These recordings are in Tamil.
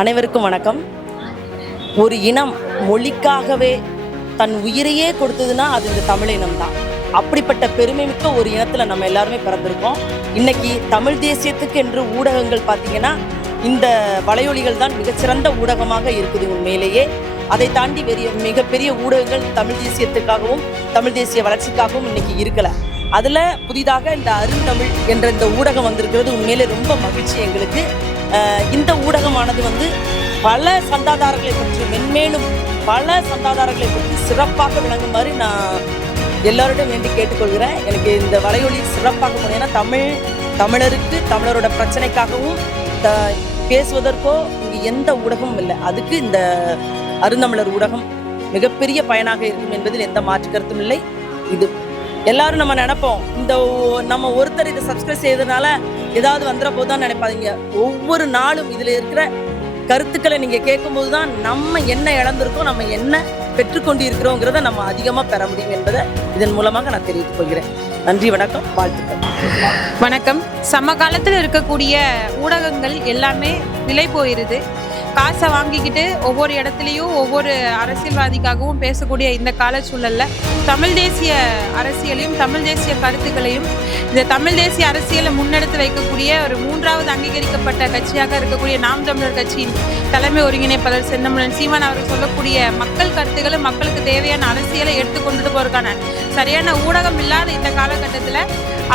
அனைவருக்கும் வணக்கம். ஒரு இனம் மொழிக்காகவே தன் உயிரையே கொடுத்ததுன்னா அது இந்த தமிழ் இனம் தான். அப்படிப்பட்ட பெருமை மிக்க ஒரு இனத்தில் நம்ம எல்லாருமே பிறந்திருக்கோம். இன்னைக்கு தமிழ் தேசியத்துக்கு என்று ஊடகங்கள் பார்த்தீங்கன்னா இந்த வலையொலிகள் தான் மிகச்சிறந்த ஊடகமாக இருக்குது உண்மையிலேயே. அதை தாண்டி மிகப்பெரிய ஊடகங்கள் தமிழ் தேசியத்துக்காகவும் தமிழ் தேசிய வளர்ச்சிக்காகவும் இன்னைக்கு இருக்கலை. அதில் புதிதாக இந்த அருந்தமிழ் என்ற இந்த ஊடகம் வந்திருக்கிறது உண்மையிலே ரொம்ப மகிழ்ச்சி எங்களுக்கு. இந்த ஊடகமானது பல சந்தாதாரர்களை பற்றி மென்மேலும் பல சந்தாதாரர்களை பற்றி சிறப்பாக விளங்குமாறு நான் எல்லாரோடும் வேண்டி கேட்டுக்கொள்கிறேன். எனக்கு இந்த வலையொலி சிறப்பாக முடியும். ஏன்னா தமிழருக்கு தமிழரோட பிரச்சனைக்காகவும் பேசுவதற்கோ இங்கே எந்த ஊடகமும் இல்லை. அதுக்கு இந்த அருந்தமிழர் ஊடகம் மிகப்பெரிய பயனாக இருக்கும் என்பதில் எந்த மாற்று கருத்தும் இல்லை. இது எல்லாரும் நம்ம நினைப்போம், இந்த நம்ம ஒருத்தர் இதை சப்ஸ்கிரைப் செய்யறதுனால ஏதாவது வந்துட போதுதான் நினைப்பாதீங்க. ஒவ்வொரு நாளும் இதில் இருக்கிற கருத்துக்களை நீங்கள் கேட்கும்போது தான் நம்ம என்ன இழந்திருக்கோம், நம்ம என்ன பெற்றுக்கொண்டு இருக்கிறோங்கிறத நம்ம அதிகமாக பெற முடியும் என்பதை இதன் மூலமாக நான் தெரிவித்துக் கொள்கிறேன். நன்றி, வணக்கம், வாழ்த்துக்கள். வணக்கம். சமகாலத்தில் இருக்கக்கூடிய ஊடகங்கள் எல்லாமே விலை போயிருது. காசை வாங்கிக்கிட்டு ஒவ்வொரு இடத்துலையும் ஒவ்வொரு அரசியல்வாதிக்காகவும் பேசக்கூடிய இந்த கால சூழலில் தமிழ் தேசிய அரசியலையும் தமிழ் தேசிய கருத்துக்களையும் இந்த தமிழ் தேசிய அரசியலை முன்னெடுத்து வைக்கக்கூடிய ஒரு மூன்றாவது அங்கீகரிக்கப்பட்ட கட்சியாக இருக்கக்கூடிய நாம் தமிழர் கட்சியின் தலைமை ஒருங்கிணைப்பாளர் செந்தமிழன் சீமான் அவர்கள் சொல்லக்கூடிய மக்கள் கருத்துக்களை மக்களுக்கு தேவையான அரசியலை எடுத்துக்கொண்டுட்டு போறதுக்கான சரியான ஊடகம் இல்லாத இந்த காலகட்டத்தில்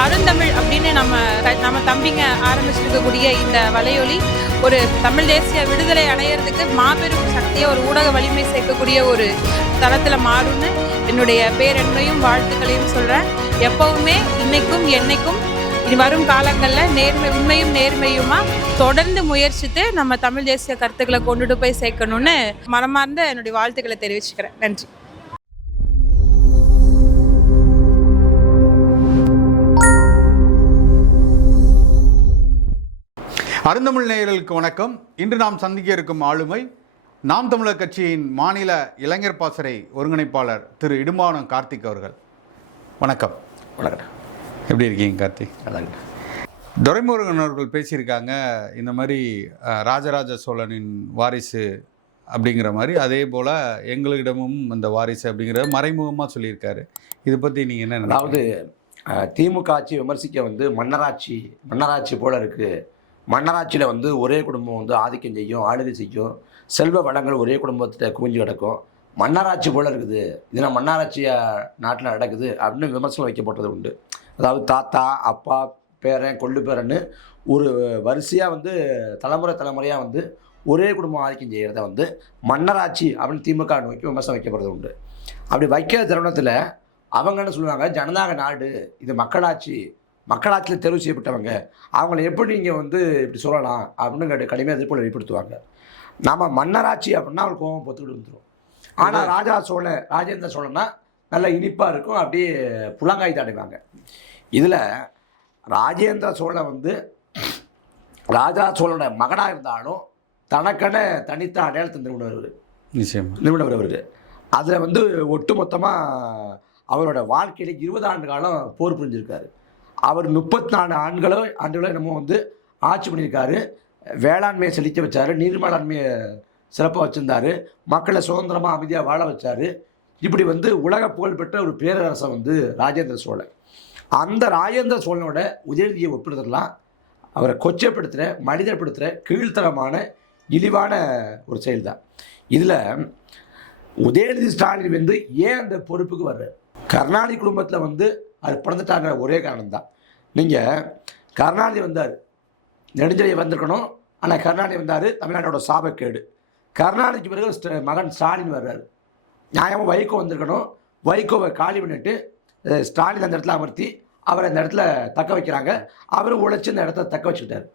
அருந்தமிழ் அப்படின்னு நம்ம தம்பிங்க ஆரம்பிச்சிருக்கக்கூடிய இந்த வலையொலி ஒரு தமிழ் தேசிய விடுதலை அடையிறதுக்கு மாபெரும் சக்தியை ஒரு ஊடக வலிமை சேர்க்கக்கூடிய ஒரு தளத்தில் மாறும்னு என்னுடைய பேரன்பையும் வாழ்த்துக்களையும் சொல்கிறேன். எப்பவுமே இன்னைக்கும் என்னைக்கும் இனி வரும் காலங்களில் உண்மையும் நேர்மையுமா தொடர்ந்து முயற்சித்து நம்ம தமிழ் தேசிய கருத்துக்களை கொண்டுட்டு போய் சேர்க்கணும்னு மனமார்ந்த என்னுடைய வாழ்த்துக்களை தெரிவிச்சுக்கிறேன். நன்றி. அருந்தமிழ் நேயர்களுக்கு வணக்கம். இன்று நாம் சந்திக்க இருக்கும் ஆளுமை நாம் தமிழர் கட்சியின் மாநில இளைஞர் பாசறை ஒருங்கிணைப்பாளர் திரு இடும்பாவனம் கார்த்திக் அவர்கள். வணக்கம். வணக்கம். எப்படி இருக்கீங்க கார்த்திக்? துரைமுருகன் அவர்கள் பேசியிருக்காங்க, இந்த மாதிரி ராஜராஜ சோழனின் வாரிசு அப்படிங்கிற மாதிரி, அதே போல் எங்களிடமும் இந்த வாரிசு அப்படிங்கிற மறைமுகமாக சொல்லியிருக்காரு. இதை பற்றி நீங்கள் என்ன? அதாவது திமுக ஆட்சி விமர்சிக்க மன்னராட்சி போல இருக்குது. மன்னராட்சியில் ஒரே குடும்பம் ஆதிக்கம் செய்யும், ஆளுகை செய்யும், செல்வ வளங்கள் ஒரே குடும்பத்தை குவிஞ்சு கிடக்கும். மன்னராட்சி போல் இருக்குது, இதனால் மன்னராட்சியாக நாட்டில் நடக்குது அப்படின்னு விமர்சனம் வைக்கப்பட்டது உண்டு. அதாவது தாத்தா, அப்பா, பேரன், கொள்ளு பேரன்னு ஒரு வரிசையாக தலைமுறையாக ஒரே குடும்பம் ஆதிக்கம் செய்கிறத மன்னராட்சி அப்படின்னு திமுக நோக்கி விமர்சனம் வைக்கப்படுறது உண்டு. அப்படி வைக்கிற தருணத்தில் அவங்க என்ன சொல்லுவாங்க, ஜனநாயக நாடு, இது மக்களாட்சியில் தேர்வு செய்யப்பட்டவங்க, அவங்கள எப்படி நீங்கள் இப்படி சொல்லலாம் அப்படின்னு கடுமையாக எதிர்ப்பு வெளிப்படுத்துவாங்க. நம்ம மன்னராட்சி அப்படின்னா அவங்களுக்கு கோபம் பொத்துக்கிட்டு வந்துடும். ஆனால் ராஜேந்திர சோழன்னா நல்ல இனிப்பாக இருக்கும், அப்படியே புலங்காய் தாடுவாங்க. இதில் ராஜேந்திர சோழன் ராஜா சோழனோட மகனாக இருந்தாலும் தனக்கென தனித்த அடையாளத்தை நிறுவனர் அவருக்கு. அதில் ஒட்டு மொத்தமாக அவரோட வாழ்க்கையில் 20 ஆண்டு காலம் போர் புரிஞ்சிருக்காரு. அவர் 34 ஆண்டுகளோ என்னமோ ஆட்சி பண்ணியிருக்காரு. வேளாண்மையை செழிக்க வச்சார், நீர் மேலாண்மையை சிறப்பாக வச்சுருந்தார், மக்களை சுதந்திரமாக அமைதியாக வாழ வச்சார். இப்படி உலக புகழ்பெற்ற ஒரு பேரரசன் ராஜேந்திர சோழன். அந்த ராஜேந்திர சோழனோட உதயநிதியை ஒப்பிடுறதுலாம் அவரை கொச்சைப்படுத்துகிற, மனிதப்படுத்துகிற கீழ்த்தரமான இழிவான ஒரு செயல் தான். இதில் உதயநிதி ஸ்டாலின் ஏன் அந்த பொறுப்புக்கு வர்றார்? கருணாநிதி குடும்பத்தில் அது பிறந்துட்டாங்க ஒரே காரணம் தான். நீங்கள் கருணாநிதி நெடுஞ்செழியை வந்திருக்கணும், ஆனால் கருணாநிதி தமிழ்நாட்டோட சாபக்கேடு. கருணாநிதிக்கு பிறகு மகன் ஸ்டாலின் வர்றாரு. நியாயமாக வைகோ வந்திருக்கணும், வைகோவை காலி பண்ணிட்டு ஸ்டாலின் அந்த இடத்துல அமர்த்தி அவரை அந்த இடத்துல தக்க வைக்கிறாங்க. அவரும் உழைச்சி இந்த இடத்த தக்க வச்சுக்கிட்டார்.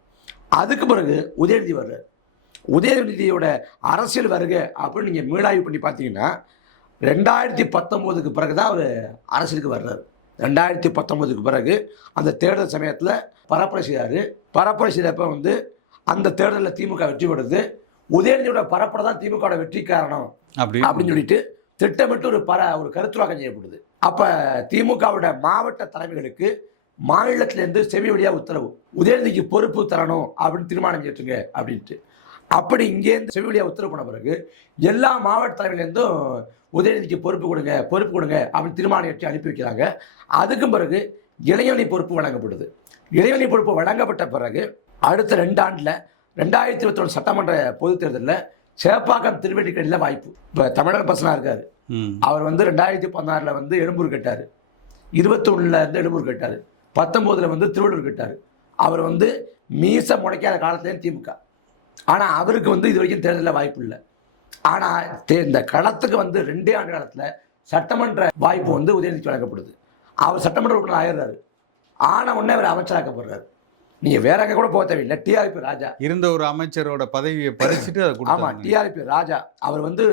அதுக்கு பிறகு உதயநிதி வர்றார். உதயநிதியோட அரசியல் வருகை அப்படின்னு நீங்கள் மீளாய்வு பண்ணி பார்த்தீங்கன்னா 2019க்கு பிறகு தான் அவர் அரசியலுக்கு வர்றார். 2019க்கு பிறகு அந்த தேர்தல் சமயத்தில் பரப்புரை செய்கிறார். பரப்புரை செய்கிறப்ப அந்த தேர்தலில் திமுக வெற்றி பெறுது. உதயநிதியோட பரப்புரை தான் திமுகவோட வெற்றி காரணம் அப்படின்னு சொல்லிட்டு திட்டமிட்டு ஒரு கருத்துருவாக்கம் செய்யப்படுது. அப்போ திமுகவோட மாவட்ட தலைமைகளுக்கு மாநிலத்திலேருந்து செவி வழியாக உத்தரவு, உதயநிதிக்கு பொறுப்பு தரணும் அப்படின்னு தீர்மானம் செய்யுங்க அப்படின்ட்டு. அப்படி இங்கேருந்து செவிலியாக உத்தரவு பண்ண பிறகு எல்லா மாவட்ட தலைவர்லேருந்தும் உதயநிதிக்கு பொறுப்பு கொடுங்க அப்படின்னு தீர்மானம் வச்சு அனுப்பி வைக்கிறாங்க. அதுக்கும் பிறகு இளைஞரணி பொறுப்பு வழங்கப்படுது. இளைஞரணி பொறுப்பு வழங்கப்பட்ட பிறகு அடுத்த 2 ஆண்டில் 2021 சட்டமன்ற பொதுத் தேர்தலில் சேப்பாக்கம் திருவெட்டிக்கடியில் வாய்ப்பு. இப்போ தமிழக பர்சனாக இருக்கார். அவர் வந்து 2016 வந்து எழும்பூர் கட்டார், 21 இருந்து எழும்பூர் கட்டார், 19 வந்து திருவள்ளூர் கட்டார். அவர் வந்து மீச முடைக்காத காலத்துலேயும் திமுக. ஆனால் அவருக்கு வந்து இது வரைக்கும் தேர்தலில் வாய்ப்பு இல்லை. ஆனால் இந்த களத்துக்கு வந்து 2 ஆண்டு காலத்தில் சட்டமன்ற வாய்ப்பு வந்து உதயநிதிக்கு வழங்கப்படுது. அவர் சட்டமன்ற உறுப்பினர் ஆயிடுறாரு. ஆன உடனே அவர் அமைச்சராக்கப்படுறாரு. நீங்கள் வேற எங்கே கூட போக தேவையில்லை. டிஆர்பி ராஜா இருந்த ஒரு அமைச்சரோட பதவியை பறிச்சுட்டு அதை கொடுத்தாங்க. ஆமாம், டிஆர்பி ராஜா அவர் வந்து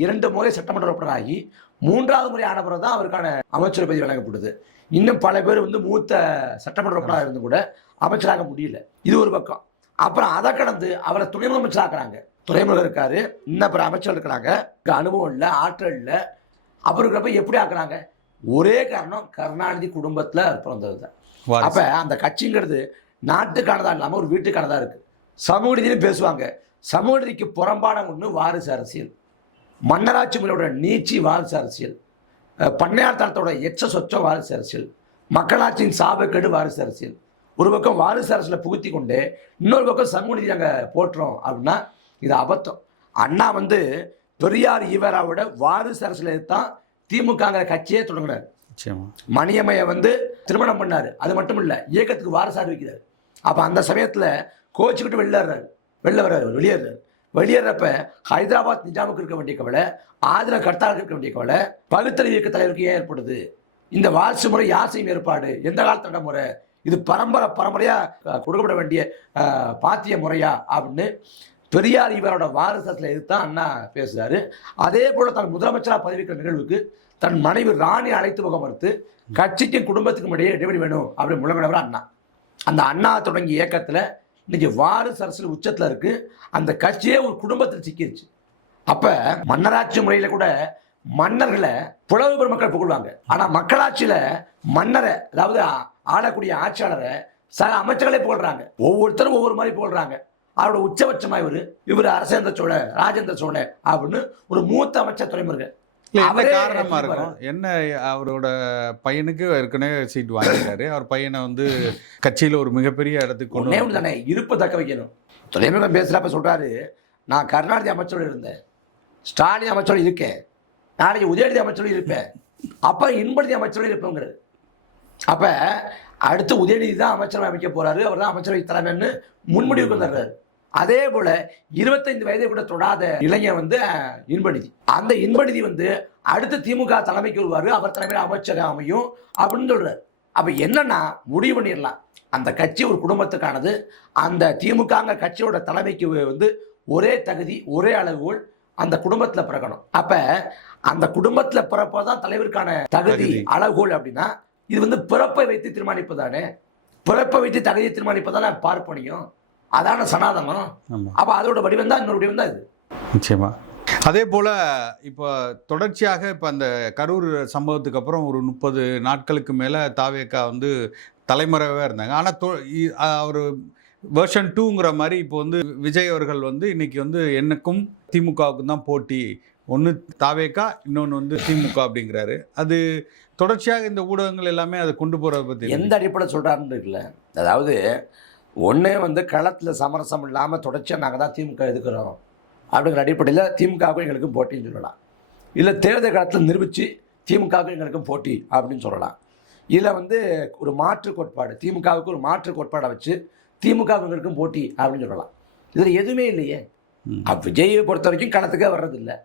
2 முறை சட்டமன்ற உறுப்பினர் ஆகி 3வது முறை ஆன பிறகு தான் அவருக்கான அமைச்சர் பதவி வழங்கப்படுது. இன்னும் பல பேர் வந்து மூத்த சட்டமன்ற உறுப்பினராக இருந்து கூட அமைச்சராக முடியல. இது ஒரு பக்கம். அப்புறம் அதை கடந்து அவரை துணை முதலமைச்சர் ஆக்குறாங்க. துறைமுகம் இருக்காரு, இன்னும் அப்புறம் அமைச்சர் இருக்கிறாங்க, அனுபவம் இல்லை, ஆற்றல் இல்லை. அப்புறம் இருக்கிறப்ப எப்படி ஆக்குறாங்க? ஒரே காரணம், கருணாநிதி குடும்பத்தில் பிறந்தது தான். அப்போ அந்த கட்சிங்கிறது நாட்டுக்கானதா இல்லாமல் ஒரு வீட்டுக்கானதாக இருக்குது. சமூக நீதினு பேசுவாங்க. சமூக நீதிக்கு புறம்பான ஒன்று வாரிசு அரசியல், மன்னராட்சி முறையோட நீச்சி வாரிசு அரசியல், பண்ணையார் தளத்தோட எச்ச சொச்சம் வாரிசு அரசியல், மக்களாட்சியின் சாபக்கேடு வாரிசு அரசியல். ஒரு பக்கம் வாரிசு அரசியலை புகுத்தி கொண்டு இன்னொரு பக்கம் சமூக நீதி நாங்கள் போட்டுறோம் அப்படின்னா இது அபத்தம். அண்ணா வந்து பெரியார் ஈவராவோட வாரிசு அரசியல் தான் திமுகங்கிற கட்சியே தொடங்கினார். மணியம்மையை வந்து திருமணம் பண்ணார். அது மட்டும் இல்லை, இயக்கத்துக்கு வாரிசு அறிவிக்கிறார். அப்போ அந்த சமயத்தில் கோச்சுக்கிட்டு வெளியேறாரு. வெளியேறப்ப ஹைதராபாத் நிஜாமுக்கு இருக்க வேண்டிய கவலை, ஆதிர கர்த்தாவுக்கு இருக்க வேண்டிய கவலை பகுத்தறிவு இயக்க தலைவருக்கு ஏன் ஏற்படுது? இந்த வாரிசு முறை யார் செய்யும் ஏற்பாடு? எந்த காலத்தோட முறை இது? பரம்பரையாக கொடுக்கப்பட வேண்டிய பாத்திய முறையா அப்படின்னு பெரியார் இவரோட வாரிசத்தில் எதிர்த்தான் அண்ணா பேசுகிறாரு. அதே போல் தன் முதலமைச்சராக பதவிக்கிற நிகழ்வுக்கு தன் மனைவி ராணி அழைத்து போக மறுத்து கட்சிக்கும் குடும்பத்துக்கும் இடையே இடைவெளி வேணும் அப்படின்னு முழங்கினவர் அண்ணா. அந்த அண்ணா தொடங்கிய இயக்கத்தில் இன்னைக்கு வாரிசு அரசியல் உச்சத்தில் இருக்கு. அந்த கட்சியே ஒரு குடும்பத்தில் சிக்கிருச்சு. அப்போ மன்னராட்சி முறையில் கூட மன்னர்களை புலவு பெருமக்கள் புகழ்வாங்க. ஆனால் மக்களாட்சியில் மன்னரை, அதாவது ஆளக்கூடிய ஆட்சியாளரை சக அமைச்சர்களே புகழ்றாங்க. ஒவ்வொருத்தரும் ஒவ்வொரு மாதிரி புகழ்றாங்க. அவரோட உச்சபட்சமாக இவர் அரசேந்திர சோழ, ராஜேந்திர சோழ அப்படின்னு ஒரு மூத்த அமைச்சர் துறைமுருகன். என்ன காரணமா இருக்கும்? என்ன, அவரோட பையனுக்கு ஏற்கனவே சீட் வாங்கிட்டாரு. அவர் பையனை வந்து கட்சியில் ஒரு மிகப்பெரிய இடத்துக்கு கொண்டு தானே இருப்பு தக்க வைக்கணும். துறைமுருகன் பேசுகிறப்ப சொல்றாரு, நான் கருணாநிதி அமைச்சரோடு இருந்தேன், ஸ்டாலின் அமைச்சரோடு இருக்கேன், நாளைக்கு உதயநிதி அமைச்சரோடு இருப்பேன், அப்போ இன்பநிதி அமைச்சரோடு இருப்பேங்கிறது. அப்போ அடுத்து உதயநிதி தான் அமைச்சரவை அமைக்க போறாரு, அவர் தான் அமைச்சரவை தலைமைன்னு முன்முடிவுக்கு வந்துடுறாரு. அதே போல 25 வயதை கூட தொடாத இளைஞர் வந்து இன்பநிதி. அந்த இன்பநிதி வந்து அடுத்து திமுக தலைமைக்கு வருவாரு, அவர் தலைமையில் அமைச்சகம் அமையும் அப்படின்னு சொல்றாரு. அப்ப என்னன்னா முடிவு பண்ணிடலாம், அந்த கட்சி ஒரு குடும்பத்துக்கானது. அந்த திமுக கட்சியோட தலைமைக்கு வந்து ஒரே தகுதி, ஒரே அளவுகோல் அந்த குடும்பத்துல பிறக்கணும். அப்ப அந்த குடும்பத்துல பிறப்பதான் தலைவருக்கான தகுதி அளவுகோல். அப்படின்னா இது வந்து பிறப்பை வைத்து தீர்மானிப்பதானே, பிறப்பை வைத்து தகுதியை தீர்மானிப்பதான பார்ப்பனியும், அதான சனாதனம். அப்போ அதோட வடிவம் தான் இன்னொரு வடிவம் தான் இது. நிச்சயமா. அதே போல் இப்போ தொடர்ச்சியாக இப்போ அந்த கரூர் சம்பவத்துக்கு அப்புறம் ஒரு 30 நாட்களுக்கு மேலே தாவேக்கா வந்து தலைமறைவாக இருந்தாங்க. ஆனால் அவர் வெர்ஷன் 2ங்கிற மாதிரி இப்போ வந்து விஜய் அவர்கள் வந்து இன்னைக்கு வந்து எனக்கும் திமுகவுக்கும் தான் போட்டி, ஒன்று தாவேக்கா, இன்னொன்று வந்து திமுக அப்படிங்கிறாரு. அது தொடர்ச்சியாக இந்த ஊடகங்கள் எல்லாமே அதை கொண்டு போகிறத பற்றி எந்த அடிப்படையில் சொல்கிறாருன்னு இருக்குல்ல. அதாவது ஒன்றே வந்து களத்தில் சமரசம் இல்லாமல் தொடர்ச்சியாக நாங்கள் தான் திமுக எதுக்குறோம் அப்படிங்கிற அடிப்படையில் திமுகவுக்கும் எங்களுக்கும் போட்டின்னு சொல்லலாம். இல்லை தேர்தல் காலத்தில் நிரூபித்து திமுகவுக்கும் எங்களுக்கும் போட்டி அப்படின்னு சொல்லலாம். இதில் வந்து ஒரு மாற்று கோட்பாடு, திமுகவுக்கு ஒரு மாற்று கோட்பாடை வச்சு திமுகவுக்கும் போட்டி அப்படின்னு சொல்லலாம். இதில் எதுவுமே இல்லையே. விஜயை பொறுத்த வரைக்கும் களத்துக்கே வர்றதில்லை.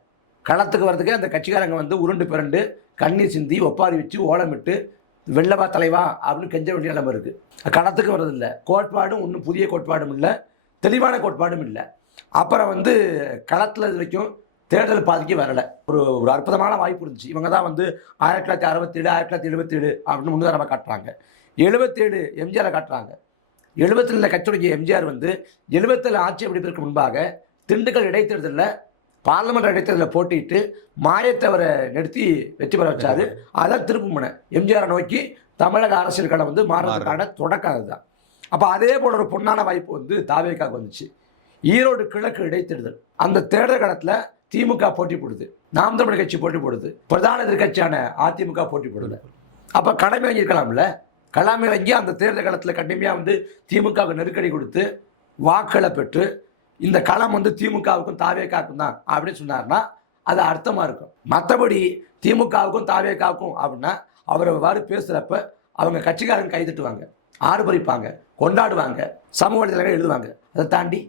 களத்துக்கு வர்றதுக்கே அந்த கட்சிக்காரங்க வந்து உருண்டு பிறண்டு கண்ணீர் சிந்தி ஒப்பாரி வச்சு ஓலமிட்டு வெள்ளவா தலைவா அப்படின்னு கெஞ்ச வேண்டிய நிலைமை இருக்குது. களத்துக்கு வர்றதில்லை. கோட்பாடும் ஒன்றும் புதிய கோட்பாடும் இல்லை, தெளிவான கோட்பாடும் இல்லை. அப்புறம் வந்து களத்தில் இது வரைக்கும் தேர்தல் பாதிக்க வரலை. ஒரு அற்புதமான வாய்ப்பு இருந்துச்சு. இவங்க தான் வந்து 1967 1977 அப்படின்னு முன்னுதாரணமாக காட்டுறாங்க. 77 எம்ஜிஆரை காட்டுறாங்க. 77 கட்சியுடைய எம்ஜிஆர் வந்து 77 ஆட்சி பிடிப்பதற்கு முன்பாக திண்டுக்கல் இடைத்தேர்தலில் பார்லமெண்ட் இடைத்தேர்தலில் போட்டிட்டு மாயத்தவரை நிறுத்தி வெற்றி பெற வச்சாரு. அதான் திருப்புமுனை எம்ஜிஆரை நோக்கி தமிழக அரசியல் களம் வந்து மாறுறதுக்கான தொடக்கம் அதுதான். அப்போ அதே போல ஒரு பொன்னான வாய்ப்பு வந்து தாவேக்காவுக்கு வந்துச்சு. ஈரோடு கிழக்கு இடைத்தேர்தல். அந்த தேர்தல் காலத்தில் திமுக போட்டி போடுது, நாம் தமிழர் கட்சி போட்டி போடுது, பிரதான எதிர்கட்சியான அதிமுக போட்டி போடுது. அப்போ கடமை வாங்கியிருக்கலாம்ல. கடமை வாங்கி அந்த தேர்தல் காலத்தில் கடுமையாக வந்து திமுகவுக்கு நெருக்கடி கொடுத்து வாக்களை பெற்று இந்த களம் வந்து திமுகவுக்கும் தாவேக்காவுக்கும் தான் அப்படின்னு சொன்னார்னா அது அர்த்தமாக இருக்கும். மற்றபடி திமுகவுக்கும் தாவேக்காவுக்கும் அப்படின்னா அவர் அவ்வாறு பேசுகிறப்ப அவங்க கட்சிக்காரங்க கைதட்டுவாங்க, ஆர்ப்பரிப்பாங்க, கொண்டாடுவாங்க, சமூக வலைதளங்கள் எழுதுவாங்க. அதை தாண்டி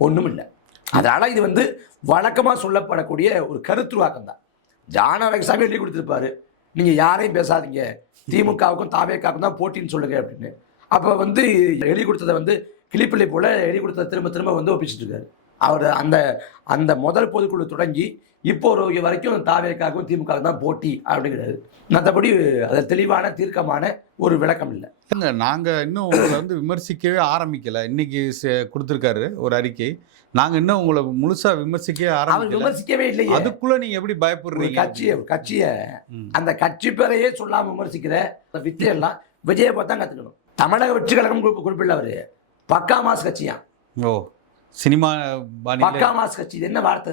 ஒன்றும் இல்லை. அதனால் இது வந்து வழக்கமாக சொல்லப்படக்கூடிய ஒரு கருத்துருவாக்கம் தான். ஜானரகசாமி எழுதி கொடுத்துருப்பாரு, நீங்கள் யாரையும் பேசாதீங்க, திமுகவுக்கும் தாவேக்காவுக்கும் தான் போட்டின்னு சொல்லுங்க அப்படின்னு. அப்போ வந்து எழுதி கொடுத்ததை வந்து கிளிப்பிள்ளை போல் எழுதி கொடுத்ததை திரும்ப திரும்ப வந்து ஒப்பிச்சுட்டு இருக்காரு. அவர் அந்த அந்த முதல் பொதுக்குழு தொடங்கி இப்போ ஒரு வரைக்கும் தாவேக்காவுக்கும் திமுகவுக்கும் தான் போட்டி அப்படிங்கிறது. மற்றபடி அதில் தெளிவான தீர்க்கமான ஒரு விளக்கம் இல்லை. நாங்கள் இன்னும் உங்களை வந்து விமர்சிக்கவே ஆரம்பிக்கலை. இன்னைக்கு கொடுத்துருக்காரு ஒரு அறிக்கை, நாங்கள் இன்னும் உங்களை முழுசாக விமர்சிக்கவே ஆரம்பிக்கல. விமர்சிக்கவே இல்லை. அதுக்குள்ளே நீங்கள் எப்படி பயப்படுறீங்க? கட்சியை அந்த கட்சி பேரையே சொல்லாமல் விமர்சிக்கிற வித்தையெல்லாம் விஜயை பார்த்தா கற்றுக்கணும். தமிழக வெற்றி கழகம் குறிப்பிடல, அவர் பக்கா மாஸ் கட்சியா. ஓ, சினிமா பக்கா மாஸ் கட்சி. இது என்ன வார்த்தை?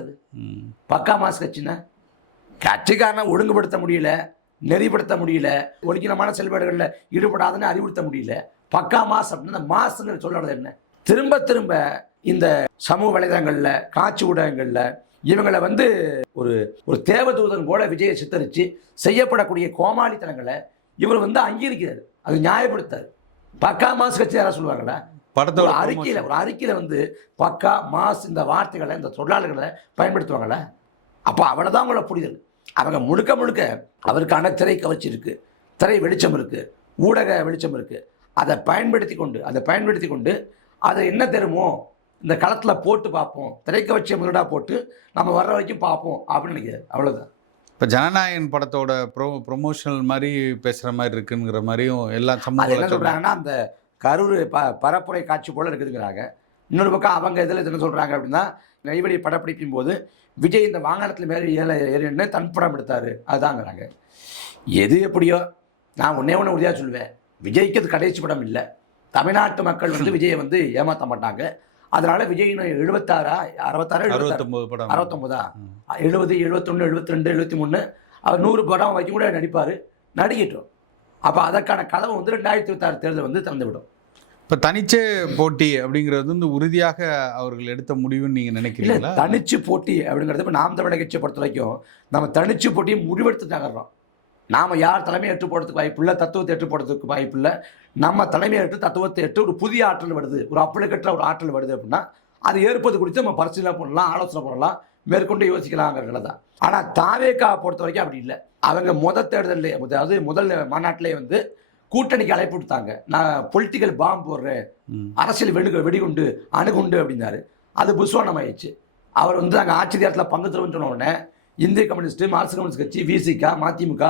பக்கா மாஸ் கட்சின்னா கட்சிக்காரனை ஒழுங்குபடுத்த முடியல, நெறிப்படுத்த முடியல, ஒழுங்கினமான செயல்பாடுகளில் ஈடுபடாதுன்னு அறிவுறுத்த முடியல. பக்கா மாஸ் அப்படின்னா மாசுன்னு சொல்றது என்ன? திரும்ப திரும்ப இந்த சமூக வலைதளங்களில், காட்சி ஊடகங்களில் இவங்களை வந்து ஒரு ஒரு தேவதூதன் போல விஜயை சித்தரித்து செய்யப்படக்கூடிய கோமாளித்தனங்களை இவர் வந்து அங்கீகரிக்கிறார், அது நியாயப்படுத்தார். பக்கா மாஸ் கட்சி யாராவது சொல்லுவாங்களா? ஒரு அறிக்கையில் வந்து பக்கா மாஸ் இந்த வார்த்தைகளை, இந்த தொழிலாளர்களை பயன்படுத்துவாங்களா? அப்போ அவ்வளோதான் அவங்களோட புரிதல். அவங்க முழுக்க முழுக்க அவருக்கான திரை கவர்ச்சி இருக்குது, திரை வெளிச்சம் இருக்குது, ஊடக வெளிச்சம் இருக்குது. அதை பயன்படுத்தி கொண்டு அதை என்ன தருமோ இந்த களத்தில் போட்டு பார்ப்போம், திரை கவர்ச்சியை முதலீடாக போட்டு நம்ம வர்ற வரைக்கும் பார்ப்போம் அப்படின்னு நினைக்கிறார். அவ்வளோதான். இப்போ ஜனநாயகன் படத்தோட ப்ரொமோஷனல் மாதிரி பேசுகிற மாதிரி இருக்குங்கிற மாதிரியும் எல்லாம் சமூகம் என்ன சொல்கிறாங்கன்னா, அந்த கரூர் பரப்புரை காட்சி போல் இருக்குதுங்கிறாங்க. இன்னொரு பக்கம் அவங்க இதில் என்ன சொல்கிறாங்க அப்படின்னா, நெய்வேலி படப்பிடிக்கும் போது விஜய் இந்த வாகனத்தில் மேலே ஏறின்னு தன் படம் எடுத்தார் அதுதாங்கிறாங்க. எது எப்படியோ நான் ஒன்றே உறுதியாக சொல்லுவேன், விஜய்க்கு அது கடைசி படம் இல்லை. தமிழ்நாட்டு மக்கள் வந்து விஜயை வந்து ஏமாற்ற மாட்டாங்க. அதனால விஜய் 76, 66, படம், 69, 70, 71, 72, 73 அவர் 100 படம் வரைக்கும் கூட நடிப்பார், நடிக்கட்டும். அப்போ அதற்கான கதவு வந்து 2026 தேர்தல் வந்து திறந்துவிடும். இப்போ தனிச்சே போட்டி அப்படிங்கிறது வந்து உறுதியாக அவர்கள் எடுத்த முடிவுன்னு நீங்கள் நினைக்கிறீங்களா? தனிச்சு போட்டி அப்படிங்கிறது இப்போ நாம் தமிழர் கட்சியை பொறுத்த வரைக்கும் நம்ம தனிச்சு போட்டியை முடிவெடுத்து நகர்றோம். நாம் யார் தலைமை ஏற்று போடுறதுக்கு வாய்ப்பு இல்லை, தத்துவத்தை ஏற்று போடுறதுக்கு வாய்ப்பு இல்லை. நம்ம தலைமை ஏற்று தத்துவத்தை ஏற்று ஒரு புதிய ஆற்றல் வருது, ஒரு அப்பழுக்கற்ற ஒரு ஆற்றல் வருது அப்படின்னா அது ஏற்பது குறித்து நம்ம பரிசீலனை பண்ணலாம், ஆலோசனை பண்ணலாம், மேற்கொண்டு யோசிக்கலாங்கிறதுல தான். ஆனால் தாவேக்கா பொறுத்த வரைக்கும் அப்படி இல்லை. அவங்க தேர்தலே, அதாவது முதல் மாநாட்டிலே வந்து கூட்டணிக்கு அழைப்பு விடுத்தாங்க. நான் பொலிட்டிக்கல் பாம்பு போடுறேன், அரசியல் வெடிகுண்டு அணுகுண்டு அப்படின்னாரு. அது புஸ்வானம் ஆயிடுச்சு. அவர் வந்து அங்கே ஆட்சி தேர்தலில் பங்கு தருவோம்னு சொன்ன உடனே இந்திய கம்யூனிஸ்ட், மார்க்சிஸ்ட் கம்யூனிஸ்ட் கட்சி, விசிக, மதிமுக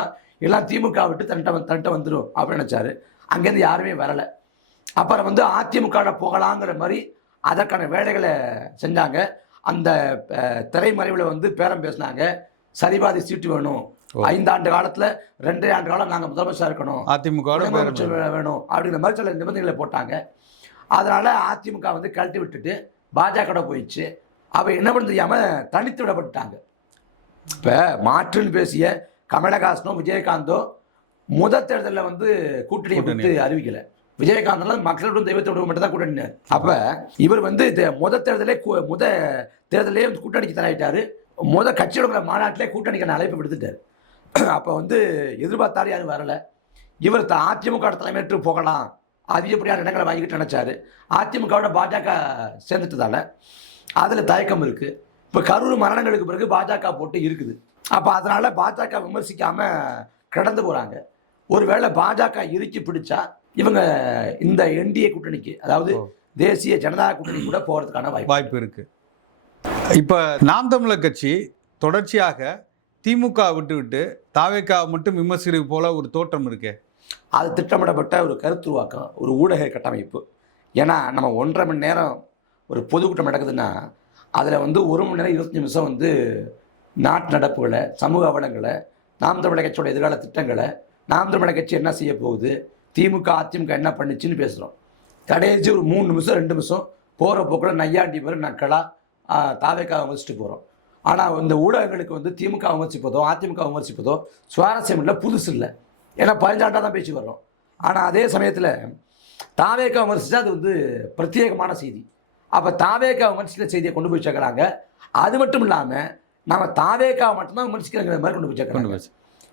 எல்லாம் திமுக விட்டு தன்ட்ட வந்துடும் அப்படின்னு நினச்சாரு. அங்கேருந்து யாருமே வரலை. அப்புறம் வந்து அதிமுக போகலாங்கிற மாதிரி அதற்கான வேலைகளை செஞ்சாங்க. அந்த திரைமறைவில் வந்து பேரம் பேசினாங்க, சரிபாதி சீட்டு வேணும், 5 ஆண்டு காலத்தில் 2 ஆண்டு காலம் நாங்கள் முதலமைச்சர் இருக்கணும், அதிமுக வேணும் அப்படிங்கிற மாதிரி சில நிபந்தனைகளை போட்டாங்க. அதனால் அதிமுக வந்து கழட்டி விட்டுட்டு பாஜக போயிடுச்சு. அப்போ என்ன பண்ண தெரியாமல் தனித்து விடப்பட்டுட்டாங்க. இப்போ மாற்றில் பேசிய கமலஹாசனோ விஜயகாந்தோ தேர்தலில் வந்து கூட்டணியை கொடுத்து அறிவிக்கலை. விஜயகாந்த் மக்களோட தெய்வத்தோடு மட்டும் தான் கூட்டணி. அப்போ இவர் வந்து தேர்தலே கூட்டணிக்கு தயாரிட்டார். கட்சியோட மாநாட்டிலே கூட்டணிக்கான அழைப்பு விடுத்துட்டார். அப்போ வந்து எதிர்பார்த்தாரு, யாரும் வரலை. இவர் அதிமுக தலைமையேற்று போகலாம், அதிகப்படியான இடங்களை வாங்கிக்கிட்டு நினச்சாரு. அதிமுகவோட பாஜக சேர்ந்துட்டதால அதில் தயக்கம் இருக்குது. இப்போ கரூர் மரணங்களுக்கு பிறகு பாஜக போட்டு இருக்குது. அப்போ அதனால் பாஜக விமர்சிக்காமல் கடந்து போகிறாங்க. ஒருவேளை பாஜக இறுக்கி பிடிச்சா இவங்க இந்த என்டிஏ கூட்டணிக்கு, அதாவது தேசிய ஜனநாயக கூட்டணி கூட போகிறதுக்கான வாய்ப்பு இருக்குது. இப்போ நாம் தமிழர் கட்சி தொடர்ச்சியாக திமுக விட்டு தாவேக்கா மட்டும் விமர்சிக்கிறது போல ஒரு தோற்றம் இருக்கு. அது திட்டமிடப்பட்ட ஒரு கருத்துருவாக்கம், ஒரு ஊடக கட்டமைப்பு. ஏன்னா நம்ம 1.5 மணி நேரம் ஒரு பொதுக்கூட்டம் நடக்குதுன்னா அதில் வந்து 1 மணி நேரம் 25 நிமிஷம் வந்து நாட்டு நடப்புகளை, சமூக அவலங்களை, நாம் தமிழர் கட்சியோட எதிர்கால திட்டங்களை, நாம் தமிழர் கட்சி என்ன செய்ய போகுது, திமுக அதிமுக என்ன பண்ணுச்சுன்னு பேசுகிறோம். கடைசி ஒரு 3 நிமிஷம் 2 நிமிஷம் போகிற போக்கில் நையாண்டி பேர் நக்கலாக தாவேக்காவை விமர்சிச்சுட்டு போகிறோம். ஆனால் இந்த ஊடகங்களுக்கு வந்து திமுக விமர்சிப்பதோ அதிமுக விமர்சிப்பதோ சுவாரஸ்யம் இல்லை, புதுசு இல்லை. ஏன்னா 15 ஆண்டாக தான் பேசி வர்றோம். ஆனால் அதே சமயத்தில் தாவேக்கா விமர்சித்தா அது வந்து பிரத்யேகமான செய்தி. அப்போ தாவேக்கா விமர்சித்த செய்தியை கொண்டு போய் சேர்க்குறாங்க. அது மட்டும் இல்லாமல் நம்ம தாவேக்காவை மட்டும்தான் விமர்சிக்கிறங்கிற மாதிரி கொண்டு போய் சேர்க்குறாங்க.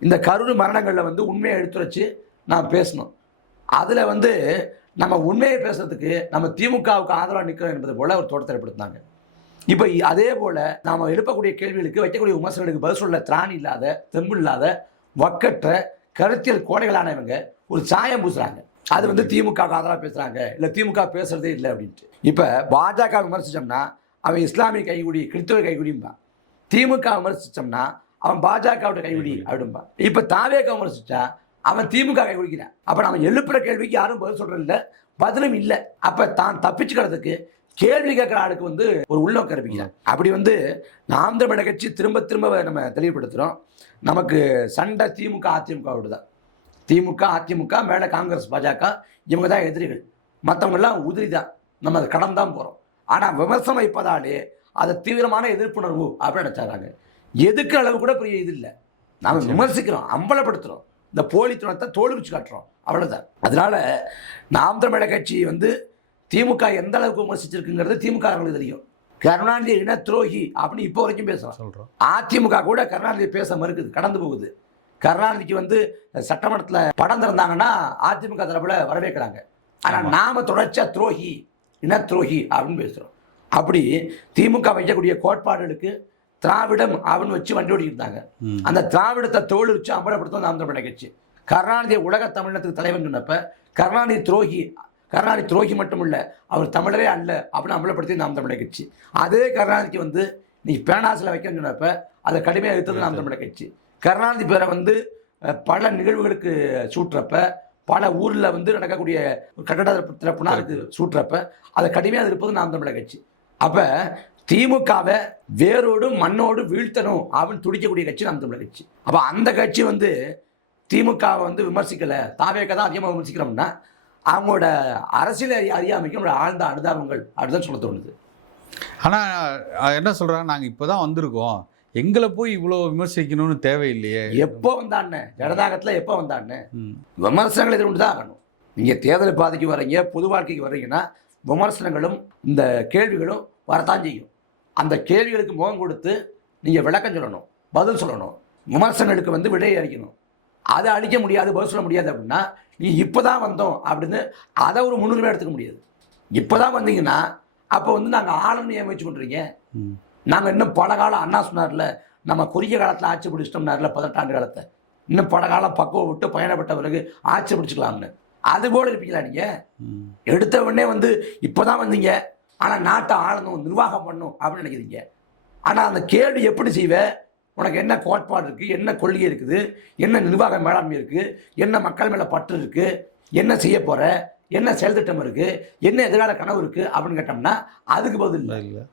இந்த கரூர் மரணங்களில் வந்து உண்மையை எடுத்துரைச்சு நாம் பேசணும். அதில் வந்து நம்ம உண்மையை பேசுறதுக்கு நம்ம திமுகவுக்கு ஆதரவாக நிற்கிறோம் என்பது போல் ஒரு தோட்டத்தை ஏற்படுத்தினாங்க. இப்போ அதே போல் நாம் எழுப்பக்கூடிய கேள்விகளுக்கு வைக்கக்கூடிய விமர்சனங்களுக்கு பதில் சொல்ல திராணி இல்லாத, தெம்பு இல்லாத, வக்கற்ற கருத்தியல் கோடைகளானவங்க ஒரு சாயம் பூசுறாங்க. அது வந்து திமுக ஆதரவாக பேசுகிறாங்க, இல்லை திமுக பேசுறதே இல்லை அப்படின்ட்டு. இப்போ பாஜக விமர்சித்தோம்னா அவன் இஸ்லாமிய கைகுடி, கிறிஸ்தவ கைகுடிம்பான். திமுக விமர்சித்தோம்னா அவன் பாஜகவோட கைகுடி அப்படின்பா. இப்போ தாவேக விமர்சிச்சா அவன் திமுக கைகுடிக்கிறான். அப்போ நம்ம எழுப்புற கேள்விக்கு யாரும் பதில் சொல்றது இல்லை, பதிலும் இல்லை. அப்போ தான் தப்பிச்சுக்கிறதுக்கு கேள்வி கேட்குற ஆளுக்கு வந்து ஒரு உள்ளம் கற்பிக்கிறான். அப்படி வந்து நாம் தமிழர் கட்சி திரும்ப திரும்ப நம்ம தெளிவுபடுத்துகிறோம். நமக்கு சண்டை திமுக அதிமுகவோடு தான். திமுக அதிமுக மேலே காங்கிரஸ் பாஜக இவங்க தான் எதிரிகள், மற்றவங்கெல்லாம் உதிரி தான். நம்ம அதை கடந்து தான் போகிறோம். ஆனால் விமர்சனம் வைப்பதாலே அதை தீவிரமான எதிர்ப்புணர்வு அப்படின்னு நினச்சாங்க. எதுக்கு அளவு கூட பெரிய இது இல்லை. நாம் விமர்சிக்கிறோம், அம்பலப்படுத்துகிறோம், இந்த போலித்தனத்தை தோல் வச்சு காட்டுறோம், அவ்வளோதான். அதனால நாம் தமிழர் கட்சி வந்து திமுக எந்த அளவுக்கு விமர்சிச்சிருக்குங்கிறது திமுகங்களுக்கு தெரியும். கருணாநிதி இன துரோகி அப்படின்னு இப்போ வரைக்கும் பேசுகிறோம். அதிமுக கூட கருணாநிதி பேச மறுக்குது, கடந்து போகுது. கருணாநிதிக்கு வந்து சட்டமன்றத்தில் படம் திறந்தாங்கன்னா அதிமுக தரப்புல வரவேற்கிறாங்க. ஆனால் நாம தொடர்ச்சியாக துரோகி, இன துரோகி அப்படின்னு பேசுகிறோம். அப்படி திமுக வைக்கக்கூடிய கோட்பாடுகளுக்கு திராவிடம் அப்படின்னு வச்சு வண்டி ஓடிக்கிட்டாங்க. அந்த திராவிடத்தை தோல் வச்சு அம்பலப்படுத்தும் நாம் தமிழர் கட்சி. கருணாநிதி உலக தமிழகத்துக்கு தலைவன் சொன்னப்ப கருணாநிதி துரோகி, கருணாநிதி துரோகி மட்டும் இல்லை, அவர் தமிழரே அல்ல அப்படின்னு அம்பலப்படுத்தி நாம் தமிழர் கட்சி. அதே கருணாநிதிக்கு வந்து நீ பேனாசில் வைக்கணும்னு சொன்னப்ப அதை கடுமையாக எடுத்தது நாம் தமிழர் கட்சி. கருணாநிதி பேரை வந்து பல நிகழ்வுகளுக்கு சூட்டுறப்ப, பல ஊரில் வந்து நடக்கக்கூடிய கட்டட திறப்புனா அதுக்கு சூட்டுறப்ப அதை கடுமையாக இருப்பது நாம் தமிழர் கட்சி. அப்போ திமுகவை வேரோடு மண்ணோடு வீழ்த்தணும் அப்படின்னு துடிக்கக்கூடிய கட்சி நாம் தமிழர் கட்சி. அப்போ அந்த கட்சி வந்து திமுகவை வந்து விமர்சிக்கலை, தாவேக தான் அதிகமாக விமர்சிக்கிறோம்னா அவங்களோட அரசியல் அறியாமைக்கு நம்மளோட ஆழ்ந்த அனுதாபங்கள் அப்படிதான் சொல்ல தோணுது. ஆனால் என்ன சொல்கிறாங்க, நாங்கள் இப்போ தான் வந்திருக்கோம், எங்களை போய் இவ்வளோ விமர்சிக்கணும்னு தேவையில்லையே. எப்போ வந்தான்னு ஜனதாகத்தில் எப்போ வந்தான்னு விமர்சனங்கள் எதிர்கொண்டு தான் ஆகணும். நீங்கள் தேர்தல் பாதைக்கு வர்றீங்க, பொது வாழ்க்கைக்கு வர்றீங்கன்னா விமர்சனங்களும் இந்த கேள்விகளும் வரத்தான் செய்யும். அந்த கேள்விகளுக்கு முகம் கொடுத்து நீங்கள் விளக்கம் சொல்லணும், பதில் சொல்லணும். விமர்சனங்களுக்கு வந்து விடையை அளிக்கணும். அதை அளிக்க முடியாது, பதில் சொல்ல முடியாது அப்படின்னா நீ இப்போ தான் வந்தோம் அப்படின்னு அதை ஒரு முன்னுரிமை எடுத்துக்க முடியாது. இப்போ தான் வந்தீங்கன்னா அப்போ வந்து நாங்கள் ஆளுநர் நியமிச்சு பண்ணுறீங்க. நாங்கள் இன்னும் பல காலம் அண்ணா சொன்னார்ல, நம்ம குறுகிய காலத்தில் ஆட்சி பிடிச்சிட்டோம்னார்ல 18 ஆண்டு காலத்தை, இன்னும் பல காலம் பக்குவம் விட்டு பயணப்பட்ட பிறகு ஆட்சி பிடிச்சிக்கலாம்னு. அது போல இருப்பீங்களா நீங்கள்? எடுத்த உடனே வந்து இப்போ தான் வந்தீங்க, ஆனால் நாட்டை ஆளணும், நிர்வாகம் பண்ணணும் அப்படின்னு நினைக்கிறீங்க. ஆனால் அந்த கேள்வி எப்படி செய்வேன், உனக்கு என்ன கோட்பாடு இருக்குது, என்ன கொள்கை இருக்குது, என்ன நிர்வாக மேலாண்மை இருக்குது, என்ன மக்கள் மேலே பற்று இருக்குது, என்ன செய்ய போகிற, என்ன செயல் திட்டம் இருக்குது, என்ன எதிர்கால கனவு இருக்குது அப்படின்னு கேட்டோம்னா அதுக்கு பதில் இல்லை.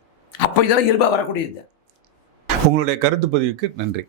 அப்போ இதெல்லாம் இயல்பாக வரக்கூடியது. உங்களுடைய கருத்து பதிவுக்கு நன்றி.